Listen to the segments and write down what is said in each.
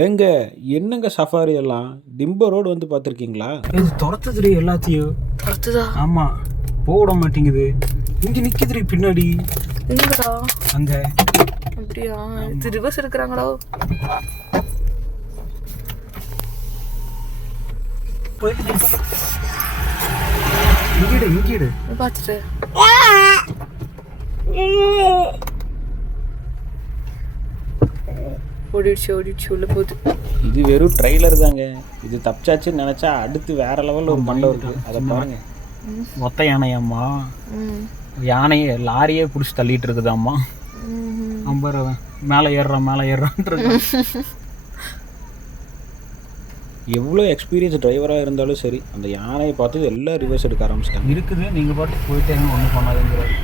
ஏங்க என்னங்க சஃபாரி எல்லாம் டிம்போ ரோடு வந்து பார்த்துருக்கீங்களா? இது துரத்துதுரி எல்லாத்தையும். துரத்துதா? ஆமா, போட மாட்டேங்குது. இங்க நிக்குதுரி பின்னாடி. எங்கடா? அங்க. அப்படியா? இது ரிவர்ஸ் எடுக்கிறாங்களோ? இங்கிடு பார்த்துட்டு ஓடிடுச்சு உள்ள போகுது. இது வெறும் ட்ரெய்லர் தாங்க. இது தப்பிச்சாச்சுன்னு நினைச்சா அடுத்து வேற லெவலில் ஒரு மண்டை இருக்கு. அதை பாருங்க. மொத்த யானையாம்மா. யானையே லாரியே பிடிச்சி தள்ளிட்டு இருக்குதாம்மா. அம்பரவன் மேலே ஏறுறான். எவ்வளோ எக்ஸ்பீரியன்ஸ் டிரைவராக இருந்தாலும் சரி, அந்த யானையை பார்த்து எல்லாம் ரிவர்ஸ் எடுக்க ஆரம்பிச்சிட்டாங்க. இருக்குது, நீங்கள் பாட்டு போயிட்டே ஒன்றும் பண்ணாதுங்கிறாரு.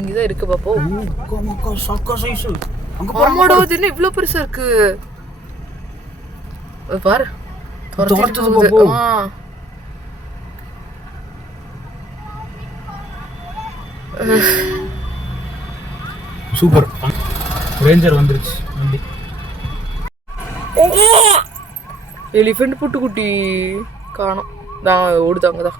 இங்கதான் இருக்கு பாப்போ. அம்மாடா, இது என்ன இவ்ளோ பெருசா இருக்கு பாரு. சூப்பர், ரேஞ்சர் வந்துருச்சு வண்டி. எலிஃபென்ட் புட்டுக்குட்டி காணோம். தான் ஓடுதாங்கதான்.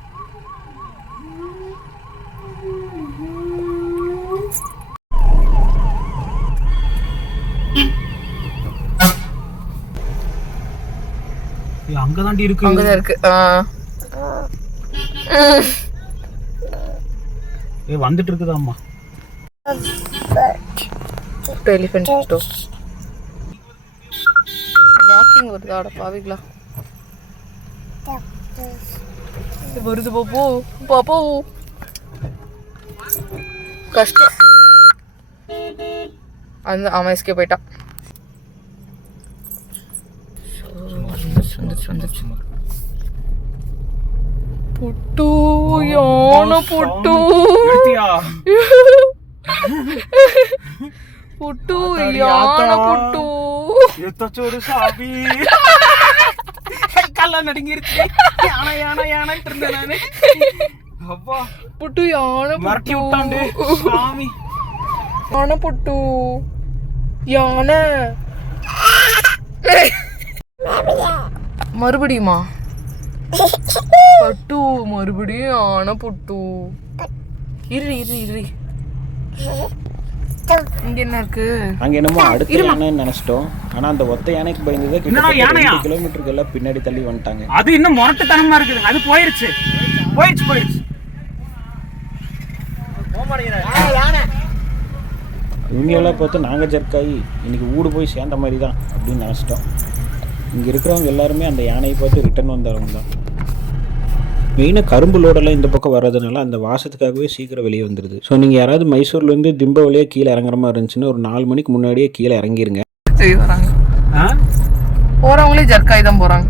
அங்கதான் இருக்கு. வந்துட்டு இருக்குதாம்மா. எலிஃபென்ட் வாக்கிங் வருதாட பாவிங்களா. வருது பாப்போ. கஷ்டம். அந்த அவன் எஸ்கேப் போயிட்டான். வந்துச்சு. புட்டு யானை புட்டு புட்டு யானை புட்டு எத்தச்சோடு சாபி கல்ல நடுங்கிருச்சு. யானைன்ட்டு இருந்தேன் நானு. அப்பா புட்டு யானை மரட்டி விட்டாண்டு சாமி. யானை புட்டு யானை மறுபடியுமா பட்டு மறுபடியும் யானை புட்டு. இரு இங்க என்ன இருக்கு? அங்க என்னமோ அடுத்த யானைன்னு நினைச்சிட்டோம். ஆனா அந்த ஒத்த யானைக்கு பயந்துதான் கிட்டத்தட்ட 2 கிலோமீட்டருக்கு எல்லாம் பின்னாடி தள்ளி வந்துட்டாங்க. அது இன்னும் முரட்டுத்தனமா இருக்குது. அது போயிருச்சு. இவங்களெல்லாம் பார்த்து நாங்கள் ஜர்க்காயி இன்னைக்கு ஊடு போய் சேர்ந்த மாதிரி தான் அப்படின்னு நினச்சிட்டோம். இங்கே இருக்கிறவங்க எல்லாருமே அந்த யானையை பார்த்து ரிட்டர்ன் வந்தவங்க தான். மெயினாக கரும்பு லோடெல்லாம் இந்த பக்கம் வர்றதுனால அந்த வாசத்துக்காகவே சீக்கிரம் வெளியே வந்துடுது. ஸோ நீங்கள் யாராவது மைசூர்லேருந்து திம்ப வழியாக கீழே இறங்குற மாதிரி இருந்துச்சுன்னா ஒரு 4 மணிக்கு முன்னாடியே கீழே இறங்கிருங்க. போகிறவங்களே ஜர்க்காய் தான் போகிறாங்க.